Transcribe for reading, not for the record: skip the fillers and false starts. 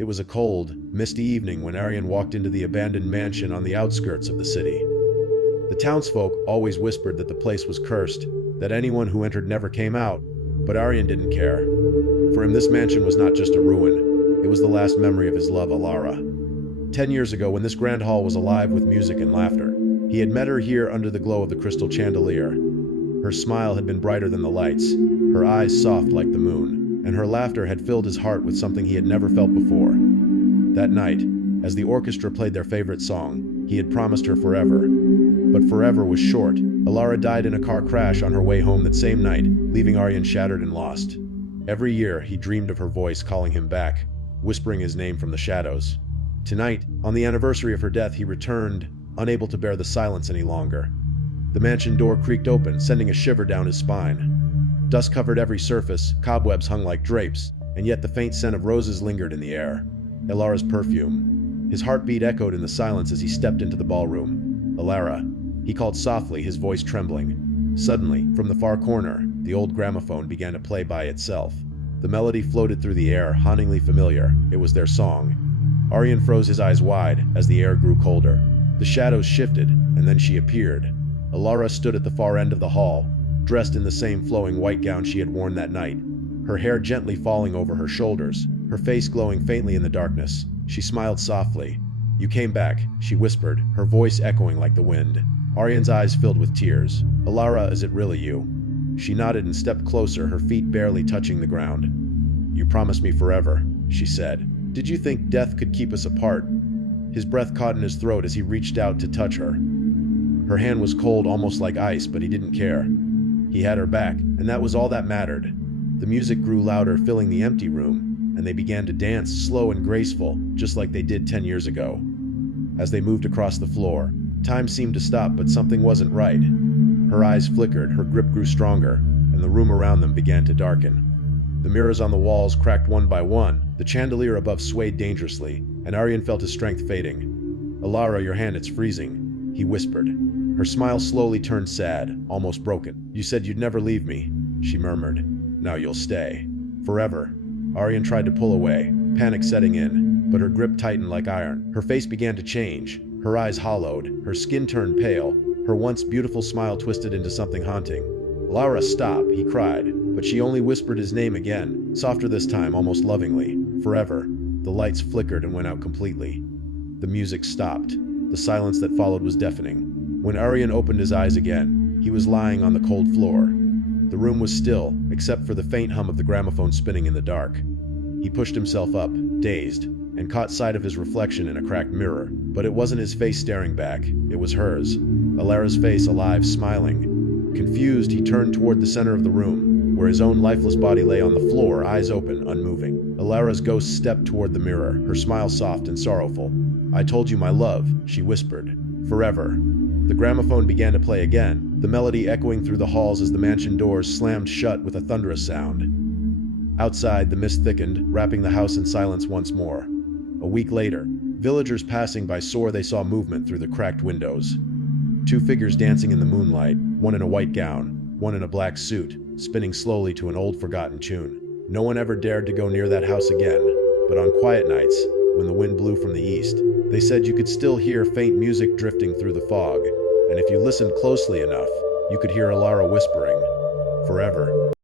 It was a cold, misty evening when Aryan walked into the abandoned mansion on the outskirts of the city. The townsfolk always whispered that the place was cursed, that anyone who entered never came out, but Aryan didn't care. For him, this mansion was not just a ruin, it was the last memory of his love, Elara. 10 years ago, when this grand hall was alive with music and laughter, he had met her here under the glow of the crystal chandelier. Her smile had been brighter than the lights, her eyes soft like the moon, and her laughter had filled his heart with something he had never felt before. That night, as the orchestra played their favorite song, he had promised her forever. But forever was short. Elara died in a car crash on her way home that same night, leaving Aryan shattered and lost. Every year, he dreamed of her voice calling him back, whispering his name from the shadows. Tonight, on the anniversary of her death, he returned, unable to bear the silence any longer. The mansion door creaked open, sending a shiver down his spine. Dust covered every surface, cobwebs hung like drapes, and yet the faint scent of roses lingered in the air. Elara's perfume. His heartbeat echoed in the silence as he stepped into the ballroom. Elara, he called softly, his voice trembling. Suddenly, from the far corner, the old gramophone began to play by itself. The melody floated through the air, hauntingly familiar. It was their song. Aryan froze his eyes wide as the air grew colder. The shadows shifted, and then she appeared. Elara stood at the far end of the hall, dressed in the same flowing white gown she had worn that night, her hair gently falling over her shoulders, her face glowing faintly in the darkness. She smiled softly. "You came back," she whispered, her voice echoing like the wind. Aryan's eyes filled with tears. "Elara, is it really you?" She nodded and stepped closer, her feet barely touching the ground. "You promised me forever," she said. "Did you think death could keep us apart?" His breath caught in his throat as he reached out to touch her. Her hand was cold, almost like ice, but he didn't care. He had her back, and that was all that mattered. The music grew louder, filling the empty room, and they began to dance, slow and graceful, just like they did 10 years ago. As they moved across the floor, time seemed to stop, but something wasn't right. Her eyes flickered, her grip grew stronger, and the room around them began to darken. The mirrors on the walls cracked one by one, the chandelier above swayed dangerously, and Aryan felt his strength fading. "Elara, your hand, it's freezing," he whispered. Her smile slowly turned sad, almost broken. "You said you'd never leave me," she murmured. "Now you'll stay. Forever." Aryan tried to pull away, panic setting in, but her grip tightened like iron. Her face began to change, her eyes hollowed, her skin turned pale, her once beautiful smile twisted into something haunting. "Elara, stop," he cried, but she only whispered his name again, softer this time, almost lovingly. "Forever." The lights flickered and went out completely. The music stopped. The silence that followed was deafening. When Aryan opened his eyes again, he was lying on the cold floor. The room was still, except for the faint hum of the gramophone spinning in the dark. He pushed himself up, dazed, and caught sight of his reflection in a cracked mirror. But it wasn't his face staring back, it was hers. Elara's face, alive, smiling. Confused, he turned toward the center of the room, where his own lifeless body lay on the floor, eyes open, unmoving. Elara's ghost stepped toward the mirror, her smile soft and sorrowful. "I told you, my love," she whispered. "Forever." The gramophone began to play again, the melody echoing through the halls as the mansion doors slammed shut with a thunderous sound. Outside, the mist thickened, wrapping the house in silence once more. A week later, villagers passing by swore they saw movement through the cracked windows. Two figures dancing in the moonlight, one in a white gown, one in a black suit, spinning slowly to an old forgotten tune. No one ever dared to go near that house again, but on quiet nights, when the wind blew from the east, they said you could still hear faint music drifting through the fog, and if you listened closely enough, you could hear Elara whispering, "Forever."